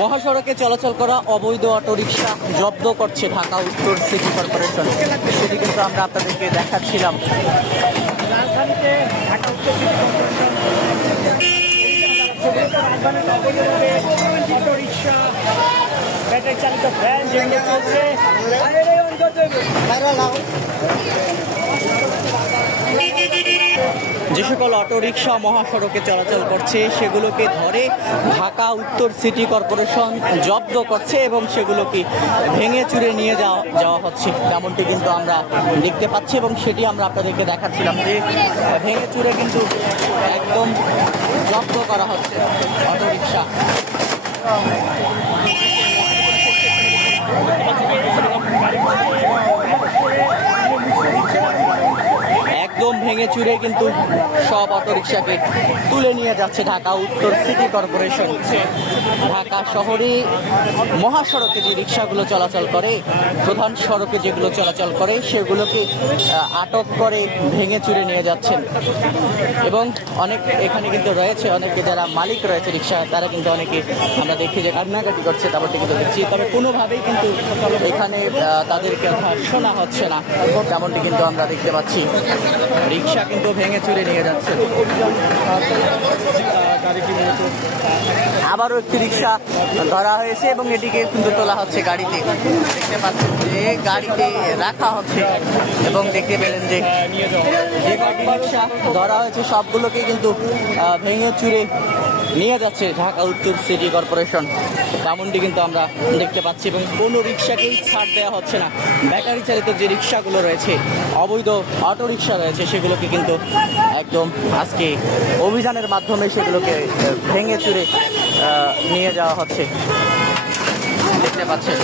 মহাসড়কে চলাচল করা অবৈধ অটোরিকশা জব্দ করছে ঢাকা উত্তর সিটি কর্পোরেশন। সেটি কিন্তু আমরা আপনাদেরকে দেখাচ্ছিলাম। রাজধানীতে ঢাকা উত্তর সিটি কর্পোরেশন রাজধানীতে অবৈধভাবে অটোরিকশা, ব্যাটারি চালিত ভ্যান যেগুলো চলছে, যে সকল অটোরিকশা মহাসড়কে চলাচল করছে সেগুলোকে ধরে ঢাকা উত্তর সিটি কর্পোরেশন জব্দ করছে এবং সেগুলোকে ভেঙে চুরে নিয়ে যাওয়া হচ্ছে, তেমনটি কিন্তু আমরা দেখতে পাচ্ছি এবং সেটি আমরা আপনাদেরকে দেখাচ্ছিলাম যে ভেঙে চুরে কিন্তু একদম জব্দ করা হচ্ছে অটোরিকশা। একদম ভেঙে চুরে কিন্তু সব অটোরিকশাকে তুলে নিয়ে যাচ্ছে ঢাকা উত্তর সিটি কর্পোরেশন। ঢাকা শহরে মহাসড়কে যে রিক্সাগুলো চলাচল করে, প্রধান সড়কে যেগুলো চলাচল করে সেগুলোকে আটক করে ভেঙে চুরে নিয়ে যাচ্ছেন এবং অনেক এখানে কিন্তু রয়েছে অনেকে যারা মালিক রয়েছে রিক্সা, তারা কিন্তু অনেকে আমরা দেখি যে কান্নাকাটি করছে, তারপরটি কিন্তু দেখছি, তবে কোনোভাবেই কিন্তু এখানে তাদেরকে শোনা হচ্ছে না, তেমনটি কিন্তু আমরা দেখতে পাচ্ছি। রিক্সা কিন্তু ভেঙে চুরে নিয়ে যাচ্ছে। আবারও একটি রিক্সা ধরা হয়েছে এবং এটিকে কিন্তু তোলা হচ্ছে গাড়িতে, দেখতে পাচ্ছেন যে গাড়িতে রাখা হচ্ছে এবং দেখতে পেলেন যে যে কটি রিক্সা ধরা হয়েছে সবগুলোকেই কিন্তু ভেঙে চুরে নিয়ে যাচ্ছে ঢাকা উত্তর সিটি কর্পোরেশন, তেমনটি কিন্তু আমরা দেখতে পাচ্ছি এবং কোনো রিক্সাকেই ছাড় দেওয়া হচ্ছে না। ব্যাটারি চালিত যে রিক্সাগুলো রয়েছে, অবৈধ অটো রিক্সা রয়েছে, সেগুলোকে কিন্তু একদম আজকে অভিযানের মাধ্যমে সেগুলোকে ভেঙে চুরে নিয়ে যাওয়া হচ্ছে, দেখতে পাচ্ছেন।